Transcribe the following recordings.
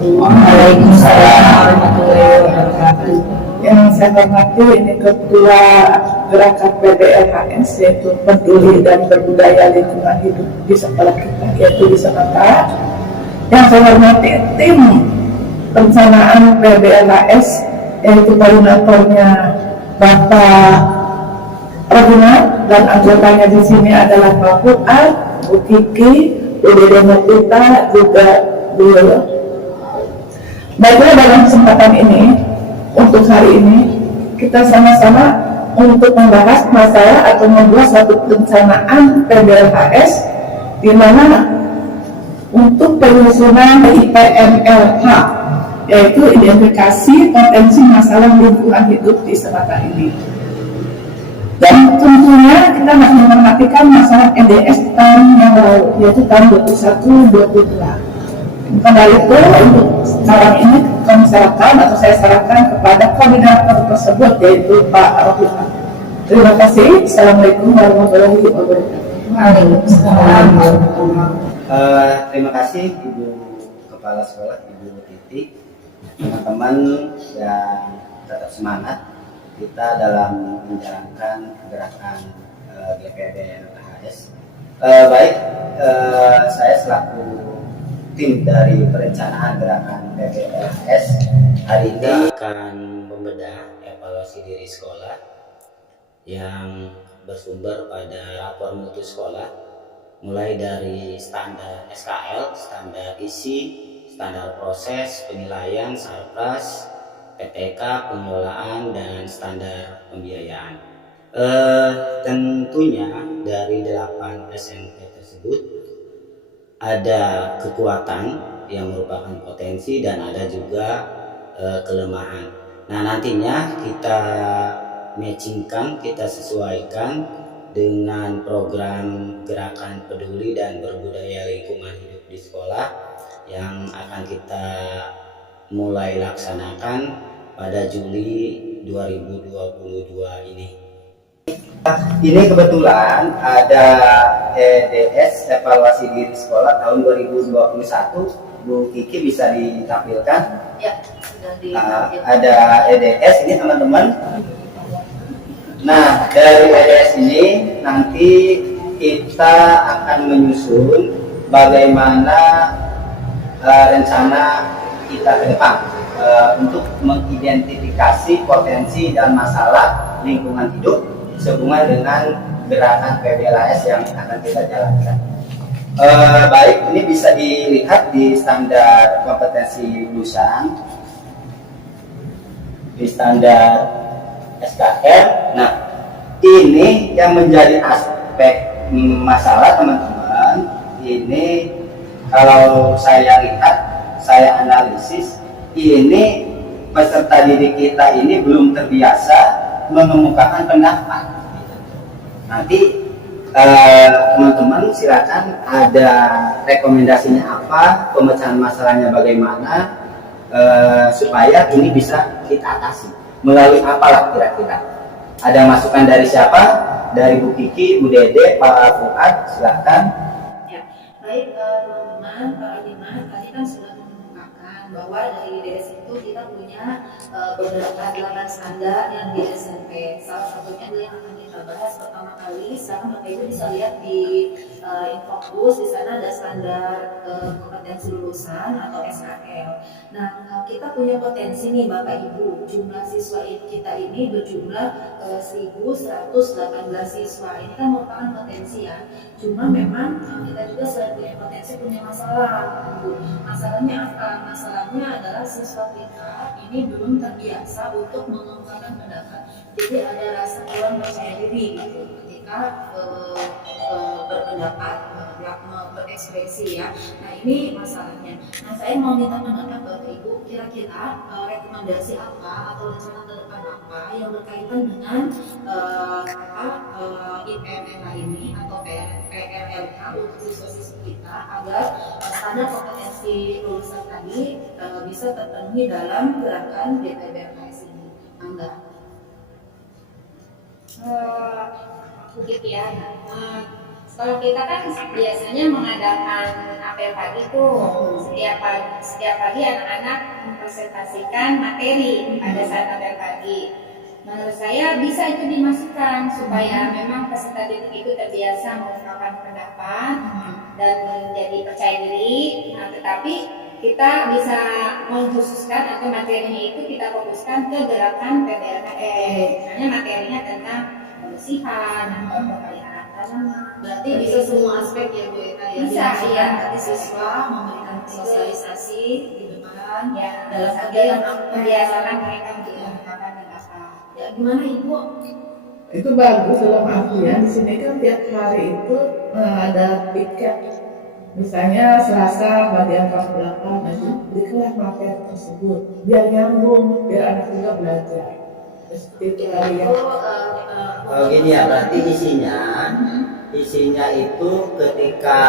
wabarakatuh. Waalaikumsalam warahmatullahi wabarakatuh. Yang saya hormati ini Ketua Gerakan PBLHS, yaitu Peduli dan Berbudaya Lingkungan Hidup di sekolah kita, yaitu di Senata. Yang saya hormati tim perencanaan PBLHS, yaitu koordinatornya Bapak Raghunat, dan anggotanya di sini adalah Pak Fuad, Bu Kiki, Bu Dede Mutita, juga Bu Yoyo. Baiklah, dalam kesempatan ini, untuk hari ini, kita sama-sama untuk membahas masalah atau membuat suatu perencanaan PBLHS di mana untuk penyusunan IPMLH, yaitu identifikasi potensi masalah lingkungan hidup di Senata ini. Dan tentunya kita masih memperhatikan masalah EDS tahun yang lalu, yaitu tahun 2021-2022. Kembali itu untuk sekarang ini kami serahkan atau saya serahkan kepada koordinator tersebut, yaitu Pak Raghunat. Terima kasih. Assalamualaikum warahmatullahi wabarakatuh. Waalaikumsalam warahmatullahi wabarakatuh. Terima kasih Ibu Kepala Sekolah, Ibu Titi, teman-teman yang tetap semangat kita dalam menjalankan gerakan GPBLHS. Baik, saya selaku tim dari perencanaan gerakan PBLHS hari ini akan membedah evaluasi diri sekolah yang bersumber pada rapor mutu sekolah, mulai dari standar SKL, standar isi, standar proses, penilaian, sarpras, PTK, pengelolaan, dan standar pembiayaan. Tentunya dari 8 SMP tersebut ada kekuatan yang merupakan potensi dan ada juga kelemahan. Nah, nantinya kita matchingkan, kita sesuaikan dengan program gerakan peduli dan berbudaya lingkungan hidup di sekolah yang akan kita mulai laksanakan pada Juli 2022 ini. Ini kebetulan ada EDS evaluasi diri sekolah tahun 2021. Bu Kiki bisa ditampilkan? Ya, sudah ditampilkan. Ada EDS ini teman-teman. Nah, dari EDS ini nanti kita akan menyusun bagaimana rencana kita ke depan untuk mengidentifikasi potensi dan masalah lingkungan hidup sehubungan dengan gerakan PBLHS yang akan kita jalankan. Baik, ini bisa dilihat di standar kompetensi lulusan, di standar SKL. Nah, ini yang menjadi aspek masalah teman-teman. Ini kalau saya lihat, saya analisis, ini peserta didik kita ini belum terbiasa mengemukakan pendapat. Nanti teman-teman silakan ada rekomendasinya apa, pemecahan masalahnya bagaimana, supaya ini bisa kita atasi. Melalui apalah kira-kira? Ada masukan dari siapa? Dari Bu Kiki, Bu Dede, Pak Fuad, silakan. Ya, baik teman-teman, Pak Raghunat tadi kan sudah mengemukakan bahwa dari DS itu kita punya beberapa 8 standar yang di SMP. Salah satunya adalah yang akan kita bahas pertama kali. Sekarang Bapak Ibu bisa lihat di Infocus, di sana ada standar kompetensi lulusan atau SKL. Nah, kita punya potensi nih Bapak Ibu. Jumlah siswa kita ini berjumlah 1.118 siswa. Ini kan merupakan potensi ya. Cuma memang kita juga selain punya potensi, punya masalah. Masalahnya apa? Masalahnya adalah siswa kita ini belum terbiasa untuk mengungkapkan pendapat. Jadi ada rasa kurang percaya diri gitu ketika berpendapat, berekspresi ya. Nah, ini masalahnya. Nah, saya mau minta pendapat Bapak Ibu, kira-kira rekomendasi apa atau rencana ke depan apa yang berkaitan dengan IPMLH ini atau PRLK untuk siswa-siswa kita agar standar kompetensi lulusan tadi bisa terpenuhi dalam gerakan BPBLHS ini. Enggak? Begitu ya. Kalau kita kan biasanya mengadakan apel pagi tuh, setiap pagi anak-anak mempresentasikan materi pada saat apel pagi. Menurut saya bisa itu dimasukkan supaya memang peserta didik itu terbiasa mengungkapkan pendapat dan menjadi percaya diri. Nah, tetapi kita bisa mengkhususkan atau materinya itu kita fokuskan ke gerakan PBLKS. Misalnya materinya tentang kebersihan atau pemeliharaan tanaman. Berarti bisa semua aspek ya Bu Eka ya. Bisa, iya. Nanti siswa memberikan sosialisasi gitu kan. Ya, dalam sambil kegiatan apa? membiasakan mereka untuk mengungkapkan pendapat. Ya gimana Ibu? Itu bagus dalam artian di sini kan tiap hari itu ada piket. Misalnya Selasa bagian kelas berapa, nanti berikanlah materi tersebut biar nyambung, biar anak juga belajar. Seperti itu kali ya. Oh gini ya, berarti isinya itu ketika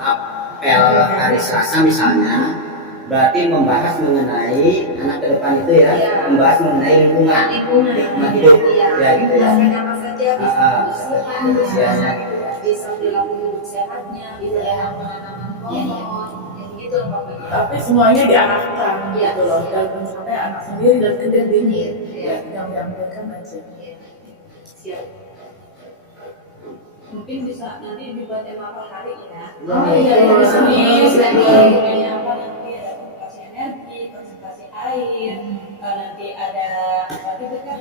apel hari Selasa misalnya, berarti membahas mengenai anak ke depan itu ya, Iya. membahas mengenai lingkungan hidup, ya gitu ya. Aspek apa saja bisa Kebersihannya gitu ya. bisa perilaku hidup sehatnya, bisa menanam pohon, kayak gitu loh Pak. Tapi semuanya diarahkan Iya. gitu loh, dan sampai anak sendiri dan kejadian Iya. ya, yang menyampaikan aja. Siap. Mungkin bisa nanti dibuat tema per hari ya. Oh, iya, iya, bisa. Bisa Bisa. apa nanti ada konsentrasi energi, konsentrasi air, nanti ada apa gitu kan?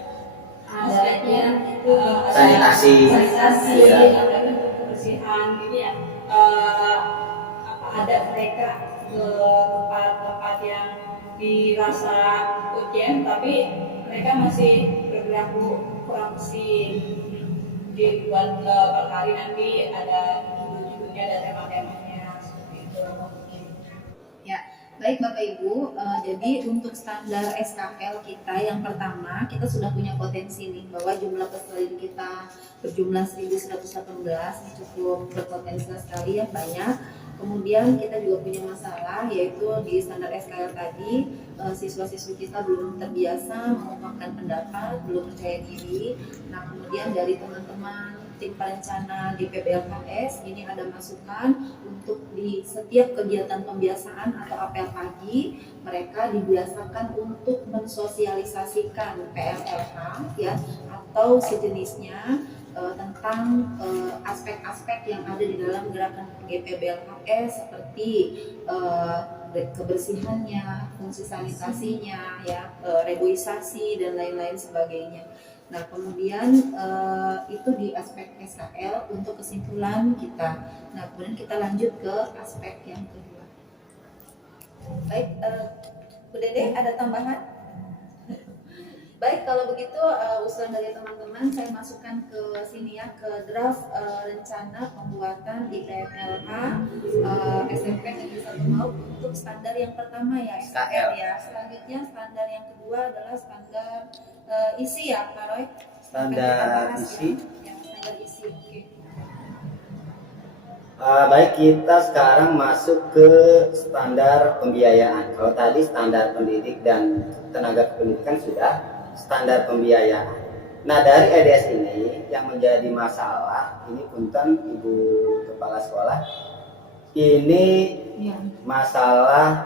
Aspeknya itu Sanitasi. sanitasi, Iya. ada untuk kebersihan gitu ya. Apa ada mereka ke tempat-tempat yang dirasa urgent tapi mereka masih berperilaku kurang bersih. Dibuat per hari nanti ada judul-judulnya, ada tema-temanya seperti itu. Ya, baik Bapak Ibu. Jadi untuk standar SKL kita yang pertama, kita sudah punya potensi nih bahwa jumlah peserta didik kita berjumlah 1.118, ini cukup berpotensi sekali ya, banyak. Kemudian kita juga punya masalah yaitu di standar SKL tadi siswa-siswi kita belum terbiasa mengungkapkan pendapat, belum percaya diri. Nah, kemudian dari teman-teman tim perencana di PBLKS ini ada masukan untuk di setiap kegiatan pembiasaan atau apel pagi mereka dibiasakan untuk mensosialisasikan PLLH ya atau sejenisnya tentang aspek-aspek yang ada di dalam gerakan PBLKS seperti kebersihannya, fungsi sanitasinya, ya, reboisasi dan lain-lain sebagainya. Nah, kemudian itu di aspek SKL untuk kesimpulan kita. Nah, kemudian kita lanjut ke aspek yang kedua. Baik, Bu Dede ada tambahan? Baik, kalau begitu usulan dari teman-teman saya masukkan ke sini ya, ke draft rencana pembuatan IPLH SMP Negeri 1 Mauk untuk standar yang pertama ya SKL ya. Selanjutnya standar yang kedua adalah standar isi ya Pak Roy. Standar isi. Ya, standar isi. Oke. Baik, kita sekarang masuk ke standar pembiayaan. Kalau tadi standar pendidik dan tenaga kependidikan sudah, standar pembiayaan. Nah, dari EDS ini yang menjadi masalah, ini punten Ibu Kepala Sekolah, ini masalah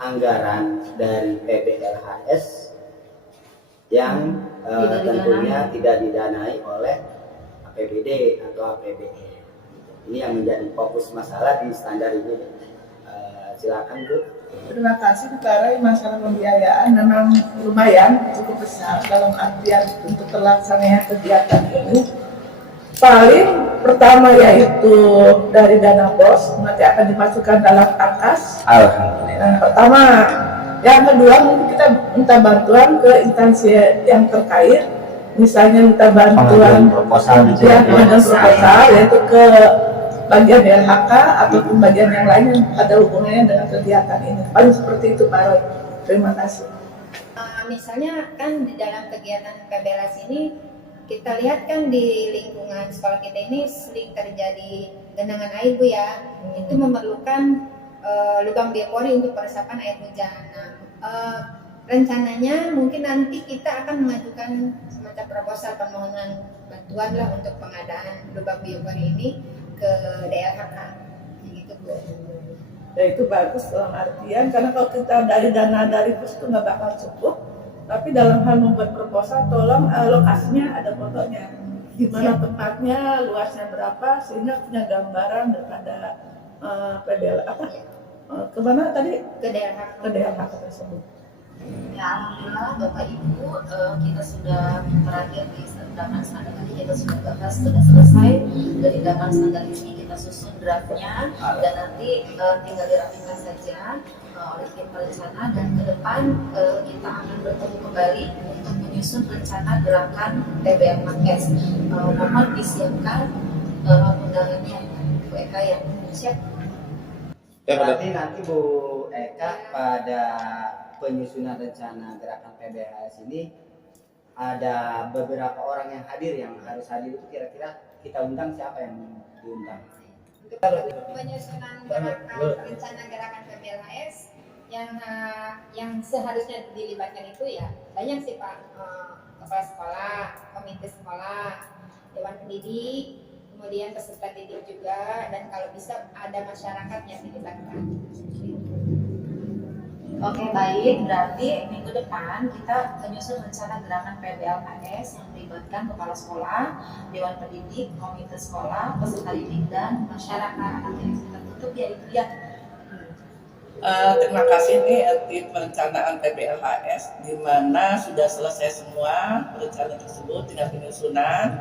anggaran dari PBLHS yang tentunya tidak didanai oleh APBD atau APBD. Ini yang menjadi fokus masalah di standar ini. Silakan Bu. Terima kasih Pak Roy. Masalah pembiayaan memang lumayan cukup besar dalam artian untuk terlaksananya kegiatan ini. Paling pertama yaitu dari dana BOS nanti akan dimasukkan dalam AKAS. Alhamdulillah. Pertama, yang kedua mungkin kita minta bantuan ke instansi yang terkait, misalnya minta bantuan proposal pengajuan proposal yaitu ke bagian LHK ataupun bagian yang lain yang ada hubungannya dengan kegiatan ini. Paling seperti itu Pak Roy. Terima kasih. Misalnya kan di dalam kegiatan PBLS ini kita lihat kan di lingkungan sekolah kita ini sering terjadi genangan air Bu ya. Itu memerlukan lubang biopori untuk peresapan air hujan. Nah, rencananya mungkin nanti kita akan mengajukan semacam proposal permohonan bantuan lah untuk pengadaan lubang biopori ini ke DLHK gitu Bu. Ya itu bagus dalam artian karena kalau kita dari dana dari pos itu nggak bakal cukup. Tapi dalam hal membuat proposal, tolong lokasinya ada fotonya, di mana tempatnya, luasnya berapa, sehingga punya gambaran daripada PBL apa? Kemana tadi? Ke DLHK. Ke DLHK tersebut. Ya alhamdulillah Bapak Ibu, kita sudah terakhir di Daman Standar tadi kita sudah bahas, sudah selesai dari Daman Standar ini kita susun draftnya dan nanti tinggal dirapikan saja oleh tim perencana dan ke depan kita akan bertemu kembali untuk menyusun rencana gerakan TBMHS. Mohon disiapkan undangannya Bu Eka yang siap. Berarti nanti Bu Eka pada penyusunan rencana gerakan PBHS ini ada beberapa orang yang hadir, yang harus hadir itu kira-kira kita undang siapa yang diundang? Untuk penyusunan gerakan rencana gerakan PBLHS yang seharusnya dilibatkan itu ya banyak sih Pak, kepala sekolah, komite sekolah, dewan pendidik, kemudian peserta didik juga, dan kalau bisa ada masyarakat yang dilibatkan. Oke baik, berarti minggu depan kita menyusun rencana gerakan PBLHS yang melibatkan kepala sekolah, dewan pendidik, komite sekolah, peserta didik dan masyarakat. Nanti kita tutup ya Ibu ya. Terima kasih nih tim perencanaan PBLHS di mana sudah selesai semua perencanaan tersebut, tinggal penyusunan.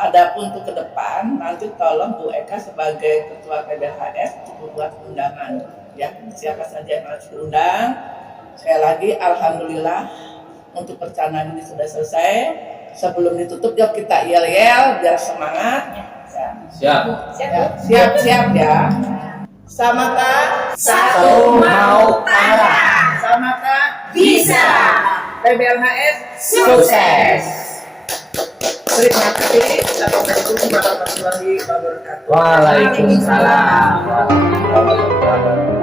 Adapun untuk ke depan nanti tolong Bu Eka sebagai ketua PBLHS untuk membuat undangan ya, siapa saja yang harus diundang. Sekali lagi alhamdulillah untuk perencanaan ini sudah selesai. Sebelum ditutup yuk kita yel-yel biar semangat. Siap. Siap ya. Samata Satu mau kalah. Samata Bisa. PBLHS Sukses. Terima kasih. Assalamualaikum warahmatullahi wabarakatuh. Waalaikumsalam warahmatullahi wabarakatuh.